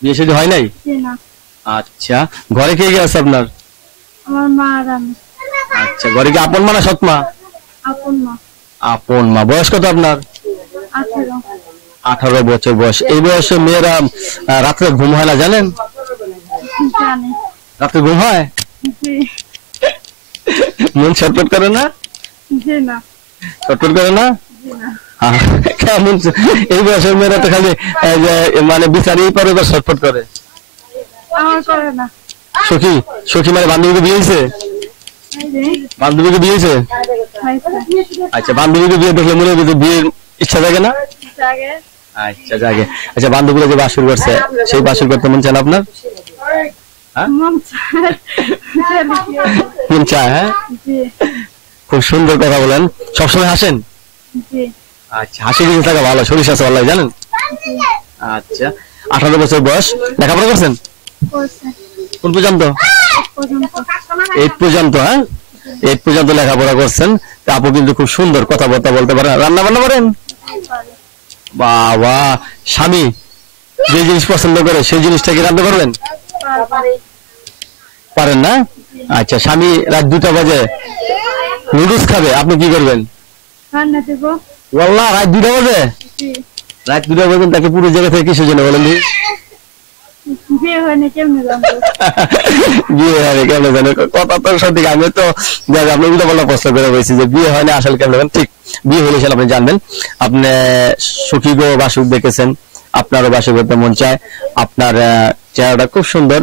বিয়ে শাদী হয় নাই? না। আচ্ছা, ঘরে কে কে আছে আপনার? আমার মা আর আমি। আচ্ছা, ঘরে কি আপন মা না সৎ মা? আপন মা। আপন মা। বয়স কত আপনার? 18। 18 বছর বয়স। এই বয়সে মেয়েরা রাত্রে ঘুম হয় না জানেন? জানি। রাত্রে ঘুম হয়? জি। মন ছটফট করে না? জি না। ছটফট করে না? জি না। কেমন এই বয়সের মেয়েরা তো খালি মানে বিচারেই পারে বা ছটফট করে। আমার করে না। সখী সখী মানে বান্ধবীকে বিয়ে হয়েছে? বান্ধবীকে বিয়ে হয়েছে? আচ্ছা, বান্ধবীকে বিয়ে দেখলে মনে হবে যে বিয়ের ইচ্ছা জাগে না? আচ্ছা, জাগে। আচ্ছা, বান্ধবীরা যে বাসর করছে সেই বাসর করতে মন চায় না আপনার? মন চায়? হ্যাঁ, খুব সুন্দর কথা বলেন। সবসময় হাসেন? আচ্ছা, হাসি খুশি থাকা ভালো, শরীর স্বাস্থ্য ভালো জানেন? আচ্ছা, 18 বছর বয়স। লেখাপড়া করছেন কোন পর্যন্ত? 8 পর্যন্ত। হ্যাঁ, 8 পর্যন্ত লেখাপড়া করছেন। আপু কিন্তু খুব সুন্দর কথাবার্তা বলতে পারেন। রান্না বান্না করেন? বাবা, স্বামী যে জিনিস পছন্দ করে সেই জিনিসটা কি রান্না করবেন? পারেন না? আচ্ছা, স্বামী রাত 2টা বাজে নুডলস খাবে, আপনি কি করবেন? ওয়াল্লাহ, রাত 2টা বাজে? রাত 2টা বাজে তাকে পুরো জায়গা থেকে কিসের জন্য বলেন? বিয়ে হয়নি কেমনে জানবো? বিয়ে হয় কেমন জানেন? কথা তো সঠিক। আমি তো আপনি উল্টা পাল্টা প্রশ্ন করে বলছি যে বিয়ে হয় না আসলে কেমন। ঠিক, বিয়ে হলে আপনি জানবেন। আপনি সুখী গো বাসুক দেখেছেন, আপনারও বাসুক করতে মন চায়। আপনার চেহারাটা খুব সুন্দর।